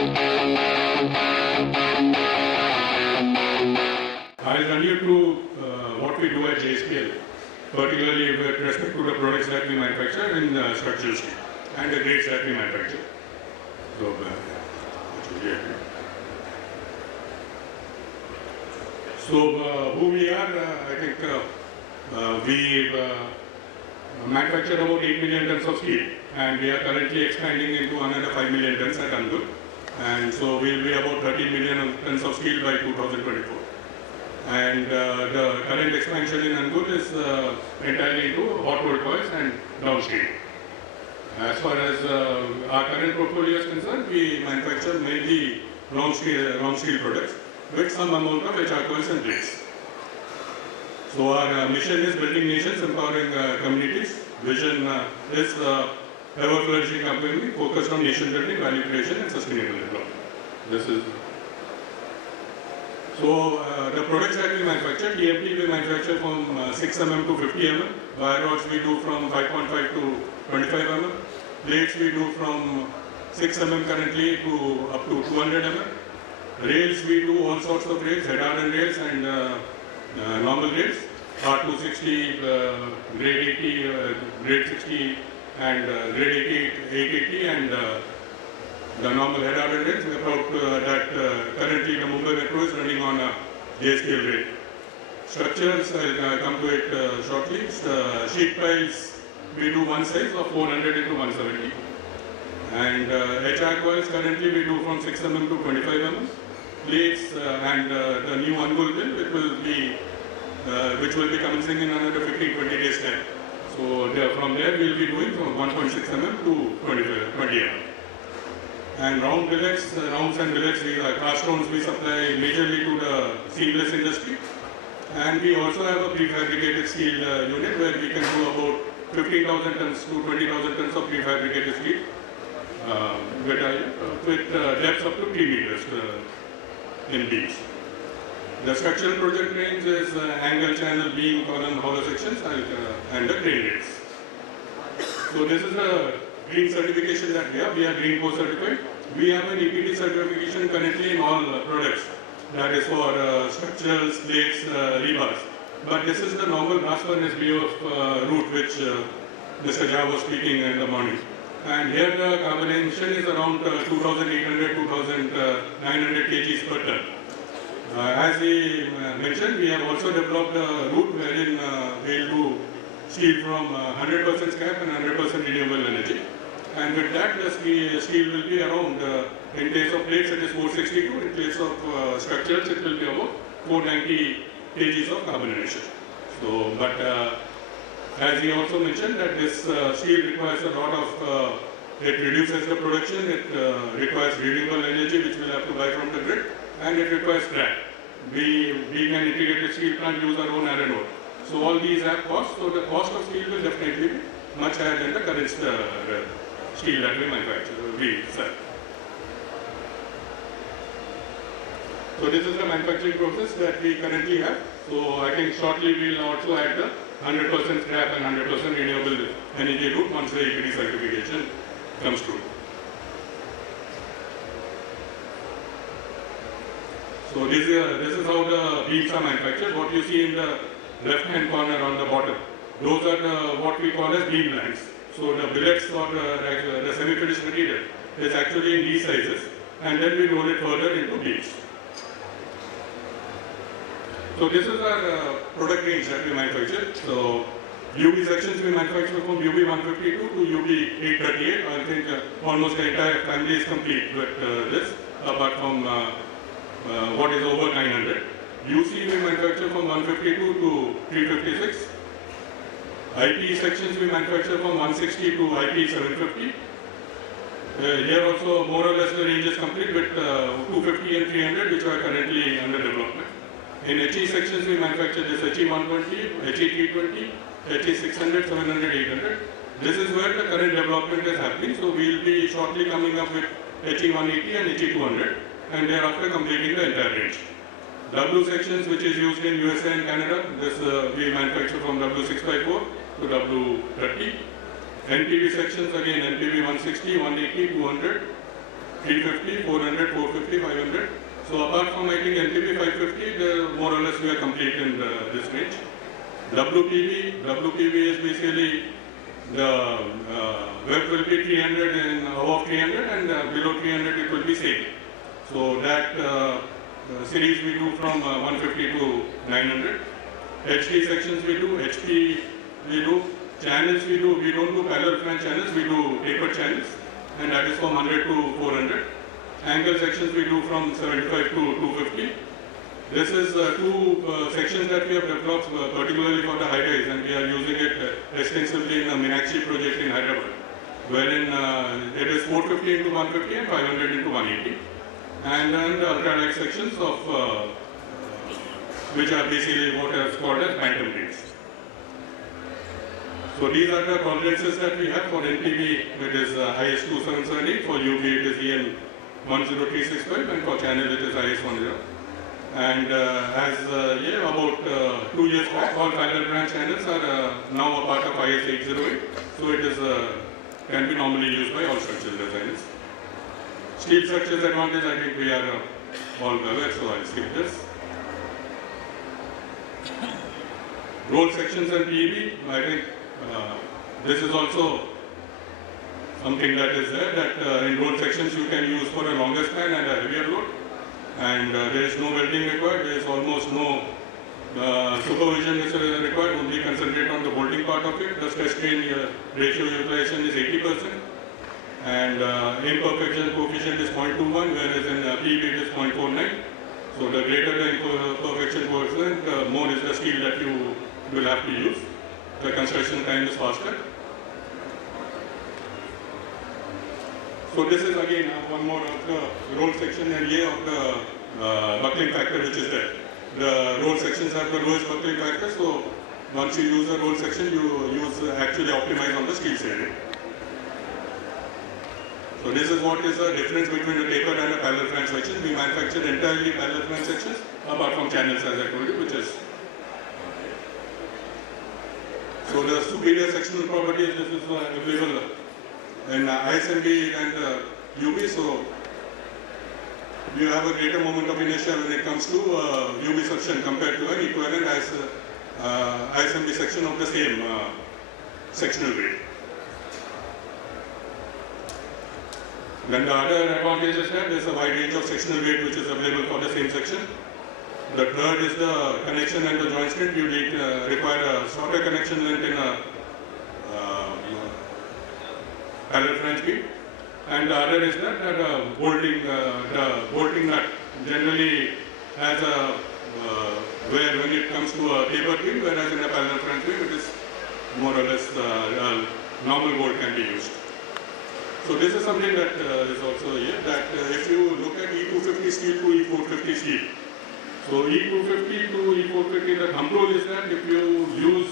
I'll run you through what we do at JSPL, particularly with respect to the products that we manufacture in structural steel and the grades that we manufacture. So, who we are, I think we manufacture about 8 million tons of steel, and we are currently expanding into another 5 million tons at Angul. And so we'll be about 13 million tons of steel by 2024. And the current expansion in Angul is entirely into hot rolled coils and downstream. As far as our current portfolio is concerned, we manufacture mainly long steel products with some amount of HR coils and blades. So our mission is building nations, empowering communities. Vision is ever flourishing company focused on nation building, value creation and sustainable development. This is the products that we manufacture. TFT we manufacture from 6 mm to 50 mm. Wire rods we do from 5.5 to 25 mm. Blades we do from 6 mm currently to up to 200 mm. Rails we do all sorts of rails, head hardened rails and normal rails. R260, grade 80, grade 60 and grade 880 and the normal head hardened rails. We are proud that currently the Mumbai Metro is running on a JSPL rail. Structures, I'll come to it shortly. Sheet piles, we do one size of 400 into 170. And HR coils currently we do from 6 mm to 25 mm. Plates and the new Angul mill, which will be commencing in another 15-20 days time. So from there we will be doing from 1.6 mm to 20 mm. And rounds and billets, cast rounds we supply majorly to the seamless industry. And we also have a prefabricated steel unit where we can do about 15,000 tons to 20,000 tons of prefabricated steel with depths up to 3 meters in beams. The structural project range is angle, channel, beam, column, hollow sections and the crane rates. So this is a green certification that we have. We are Green Co certified. We have an EPD certification currently in all products. That is for structurals, plates, rebars. But this is the normal blast furnace BOF route which Mr. Jha was speaking in the morning. And here the carbonation is around 2,800, 2,900 kgs per ton. As he mentioned, we have also developed a route wherein we will do steel from 100% scrap and 100% renewable energy. And with that, the steel will be around, in case of plates it is 462, in case of structures it will be about 490 kgs of carbon emission. So, but as he also mentioned that this steel requires a lot of, it reduces the production, it requires renewable energy which we'll have to buy from the grid, and it requires scrap. We, being an integrated steel plant, use our own iron ore. So all these have costs, so the cost of steel will definitely be much higher than the current steel that we manufacture, we sell. So this is the manufacturing process that we currently have. So I think shortly we will also add the 100% scrap and 100% renewable energy route once the EPD certification comes through. So this is how the beams are manufactured. What you see in the left-hand corner on the bottom, those are what we call as beam blanks. So the billets or the semi-finished material is actually in these sizes, and then we roll it further into beams. So this is our product range that we manufacture. So UV sections we manufacture from UV 152 to UV 838. I think almost the entire family is complete with this, apart from what is over 900. UC we manufacture from 152 to 356. IP sections we manufacture from 160 to IP 750. Here also more or less the range is complete with 250 and 300 which are currently under development. In HE sections we manufacture this HE 120, HE 320, HE 600, 700, 800. This is where the current development is happening. So we will be shortly coming up with HE 180 and HE 200 and thereafter completing the entire range. W sections which is used in USA and Canada, this we manufacture from W654 to W30. NPV sections again NPV 160, 180, 200 350, 400, 450, 500. So apart from I think NPB 550, more or less we are complete in this range. WPB is basically the web will be 300 and above 300 and below 300 it will be same. So that series we do from 150 to 900. HD sections we do, HP we do, channels we don't do parallel flange channels, we do tapered channels, and that is from 100 to 400. Angle sections we do from 75 to 250. This is two sections that we have developed particularly for the high rise, and we are using it extensively in the Meenakshi project in Hyderabad, wherein it is 450 into 150 and 500 into 180. And then the ultralight sections of which are basically what is called as bantam beams. So these are the tolerances that we have. For NPB it is IS 2778, for UV it is EN 10365, and for channel it is IS 10. And about 2 years back, all parallel branch channels are now a part of IS 808. So it is can be normally used by all structural designers. Steel structures advantage, I think we are all aware, so I'll skip this. Roll sections and PEB, I think this is also something that is there, that in roll sections you can use for a longer span and a heavier load. And there is no welding required, there is almost no supervision is required, only concentrate on the bolting part of it. The stress strain ratio utilization is 80%. And imperfection coefficient is 0.21, whereas in PEB it is 0.49. So the greater the imperfection coefficient, more is the steel that you will have to use. The construction time is faster. So this is again one more of the roll section and of the buckling factor which is there. The roll sections have the lowest buckling factor, so once you use a roll section, you actually optimize on the steel shading. So this is what is the difference between the tapered and a parallel flange section. We manufacture entirely parallel flange sections, apart from channels as I told you, which is. So the superior sectional properties, this is available in ISMB and UB. So you have a greater moment of inertia when it comes to UB section compared to an equivalent ISMB section of the same sectional grade. Then the other advantage is that there is a wide range of sectional grade which is available for the same section. The third is the connection and the joint strength. You require a shorter connection length in a parallel flange beam. And the other is that the bolting nut generally has a where when it comes to a tapered beam, whereas in a parallel flange beam it is more or less normal bolt can be used. So this is something that is also here, that if you look at E250 steel to E450 steel, so E250 to E450, the thumb rule is that if you use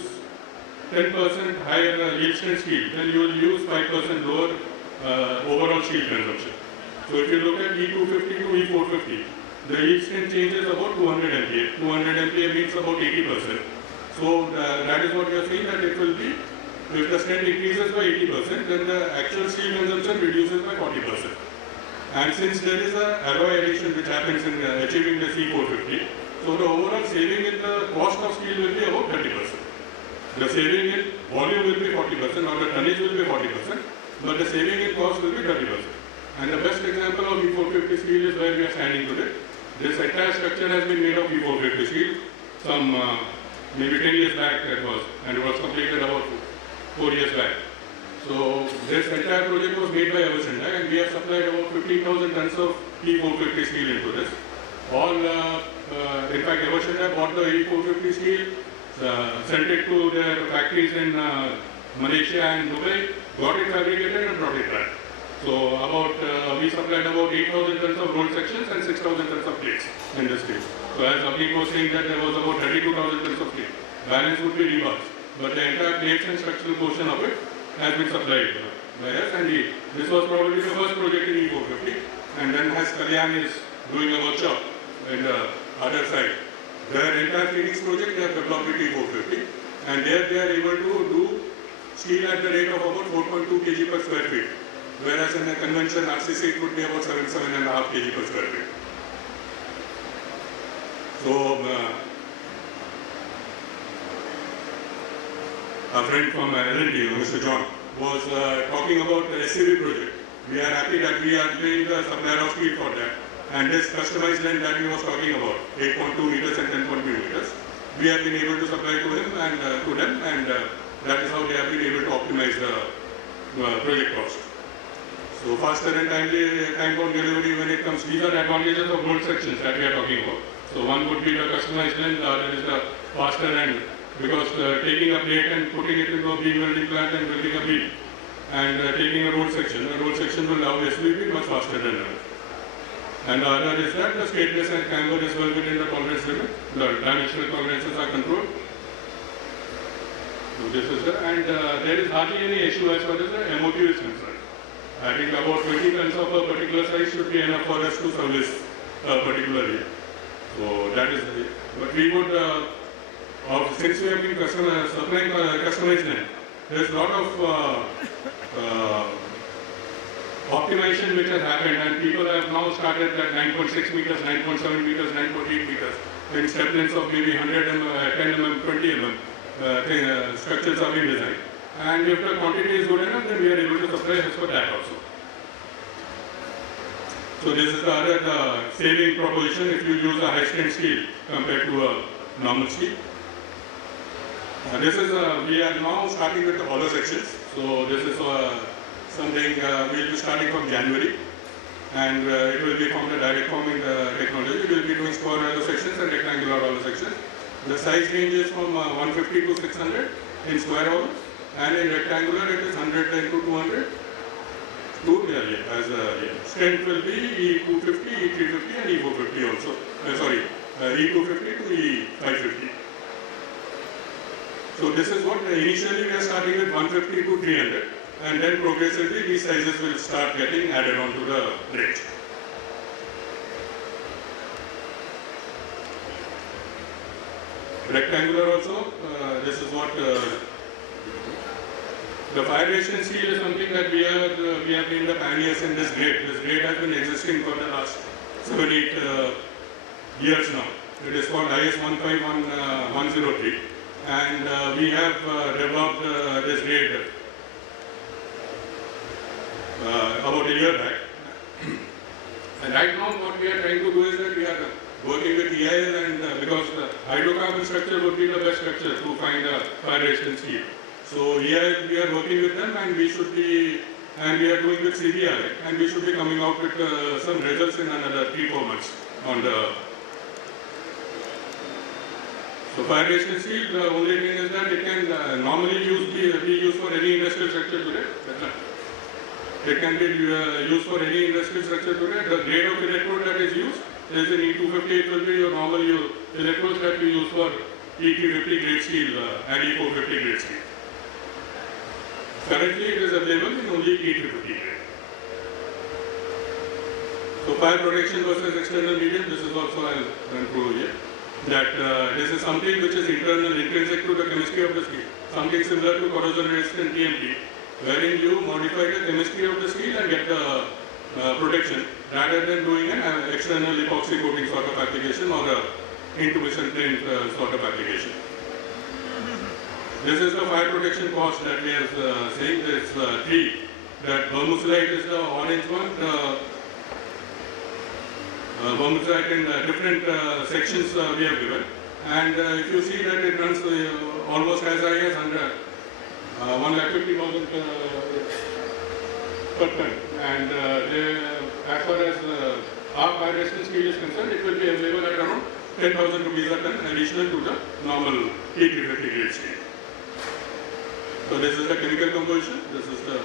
10% higher yield strength steel, then you will use 5% lower overall steel consumption. So if you look at E250 to E450, the yield strength changes about 200 MPa. 200 MPa means about 80%. So that is what we are saying, that it will be, if the strength increases by 80%, then the actual steel consumption reduces by 40%. And since there is a alloy addition which happens in achieving the C450, so the overall saving in the cost of steel will be about 30%. The saving in volume will be 40%, or the tonnage will be 40%, but the saving in cost will be 30%. And the best example of E450 steel is where we are standing today. This entire structure has been made of E450 steel. Some maybe 10 years back it was, and it was completed about 4 years back. So this entire project was made by Everson, and we have supplied about 15,000 tons of E450 steel into this. All, in fact, Everson bought the E450 steel, sent it to their factories in Malaysia and Dubai, got it fabricated and brought it back. So we supplied about 8,000 tons of rolled sections and 6,000 tons of plates in this case. So as Abhi was saying that there was about 32,000 tons of plate. Balance would be rebars, but the entire plates and structural portion of it has been supplied by us, and this was probably the first project in E450, and then as Kalyan is doing a workshop in the other side, their entire Phoenix project they have developed with E450, and there they are able to do steel at the rate of about 4.2 kg per square feet. whereas in a conventional RCC it would be about 7.5 kg per square feet. So, a friend from L&D, Mr. John, was talking about the SCV project. We are happy that we are doing the supplier of steel for that. And this customized length that he was talking about, 8.2 meters and 10.2 meters, we have been able to supply to him and to them, and that is how they have been able to optimize the project cost. So faster and timely time-bound delivery when it comes, these are the advantages of road sections that we are talking about. So one would be the customized length, the other is the faster end, because taking a plate and putting it into a beam welding plant and welding a beam, and taking a road section will obviously be much faster than that. And the other is that the straightness and camber is well within the tolerance limit. The dimensional tolerances are controlled. So this is and there is hardly any issue as far as the MOQ is concerned. I think about 20 tons of a particular size should be enough for us to service a particular area. So that is the, but we would, since we have been supplying customized length, there's a lot of optimization which has happened, and people have now started at 9.6 meters, 9.7 meters, 9.8 meters, in step lengths of maybe 100 mm, 10 mm, 20 mm, structures are being designed. And if the quantity is good enough, then we are able to supply as for that also. So this is the other saving proposition if you use a high-strength steel compared to a normal steel. This is we are now starting with the hollow sections. So this is something we will be starting from January, and it will be from the direct forming technology. We will be doing square hollow sections and rectangular hollow sections. The size ranges from 150 to 600 in square hollow, and in rectangular it is 110 to 200. Strength will be E250, E350 and E450 also. E250 to E550. So this is what initially we are starting with 150 to 300. And then progressively these sizes will start getting added on to the range. Rectangular also, this is what the fire resistant steel is something that we have been the pioneers in this grade. This grade has been existing for the last 7-8 years now. It is called IS 15103, and we have developed this grade about a year back. And right now what we are trying to do is that we are working with EIL, and because the hydrocarbon structure would be the best structure to find a fire resistant steel. So EIL, we are working with them, and we should be, and we are doing with CBI, and we should be coming out with some results in another 3-4 months on the. So fire resistant steel, the only thing is that it can normally be used for any industrial structure today. It can be used for any industrial structure today. The grade of electrode that is used is in E250, it will be your normal electrodes that we use for E350 grade steel and E450 grade steel. Currently it is available in only E350 grade. So fire protection versus external medium, this is also I'll run through here. That this is something which is intrinsic to the chemistry of the steel. Something similar to corrosion resistant TMT, wherein you modify the chemistry of the steel and get the protection rather than doing an external epoxy coating sort of application or a intuition trained sort of application. This is the fire protection cost that we are saying. There is 3. That vermiculite is the orange one. Vermiculite in different sections we have given. And if you see that it runs almost as high as 150,000 per ton. And as far as our fire resistant steel is concerned, it will be available at around 10,000 rupees a ton additional to the normal E350 grade steel. So this is the chemical composition. This is the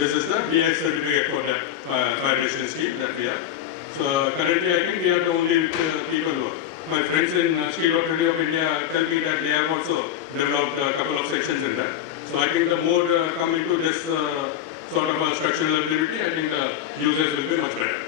This is the BI certificate for that fire resistant steel that we have. So currently I think we are the only people who, my friends in Steel Authority of India tell me that they have also developed a couple of sections in that. So I think the more come into this sort of a structural ability, I think the users will be much better.